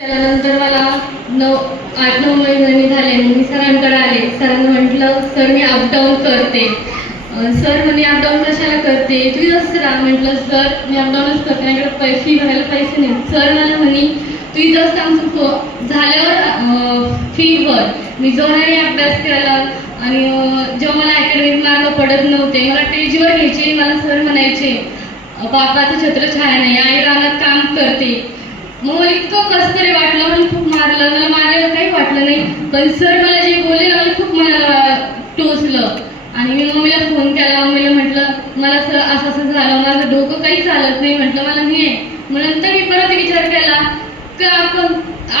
त्यानंतर मला 8-9 महिने झाले. मी सरांकडे आले. सरांनी म्हटलं, सर मी अपडाऊन करते. सर म्हणे अपडाऊन कशाला करते, तू इथंच राहा. म्हटलं सर मी अपडाऊनच करते, माझ्याकडे पैसे भरायला पैसे नाही. सर मला म्हणे तू इथंच आमचं झाल्यावर फी भर. मी जोराने अभ्यास केला आणि जेव्हा मला अकॅडमिक मार्क पडत नव्हते, मला टेजवर घ्यायचे. मला सर म्हणायचे बापाचं छत्र छाया नाही, आई रानात काम करते. मग मला इतकं कसं तरी वाटलं, मला खूप मारलं. मला मारायला काही वाटलं नाही, पण सर मला जे बोलले मला खूप मनाला टोचलं. आणि मी मम्मीला फोन केला. मम्मीला म्हटलं मला सर असं असं झालं, माझं डोकं काही चालत नाही. म्हटलं मला नाही आहे. मग नंतर मी परत विचार केला का आपण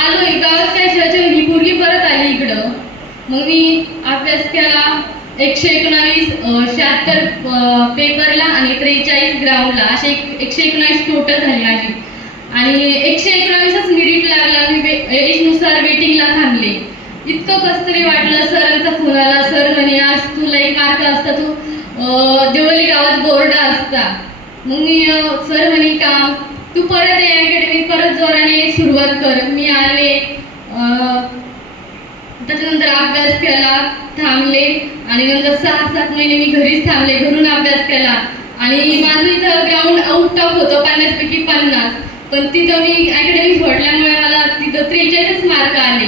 आलोय गावात काय शाळेच्या ही पोरगी परत आली इकडं. मग मी अभ्यास केला. 119 76 पेपरला आणि 43 ग्राउंडला, असे 119 टोटल झाली माझी. आणि 119च मेरिट लागला. मी एजनुसार वेटिंगला थांबले. इतकं कसं तरी वाटलं. सरांचा फोन आला. सर म्हणे आज तुला एक मार्क असता, तू देवली गावात बोर्ड असता. मग मी सर म्हणे का तू परत ये अकॅडमिक, परत जोराने सुरुवात कर. मी आले. त्याच्यानंतर अभ्यास केला, थांबले आणि नंतर 6-7 महिने मी घरीच थांबले. घरून अभ्यास केला आणि माझं इथं ग्राउंड आउट ऑफ होतं 50 पैकी 50, पण तिथं मी अकॅडमिक सोडल्यामुळे मला तिथं 43 मार्क आले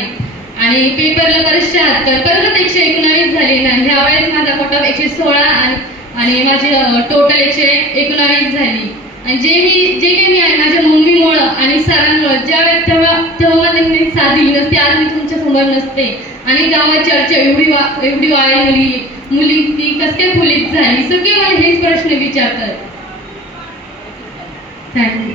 आणि पेपरला परत 76, परत 119 झाले ना. ह्या वेळेस माझा कट ऑफ 116 आणि माझी टोटल 119 झाली. आणि जे काही मी आहे माझ्या मम्मीमुळं आणि सरांमुळं तेव्हा मला त्यांनी साथ दिली नसते, आज मी तुमच्या समोर नसते. आणि गावात चर्चा एवढी वाढली, मुली ती कस काय पोलीस झाली, सगळे मला हेच प्रश्न विचारतात. थँक्यू.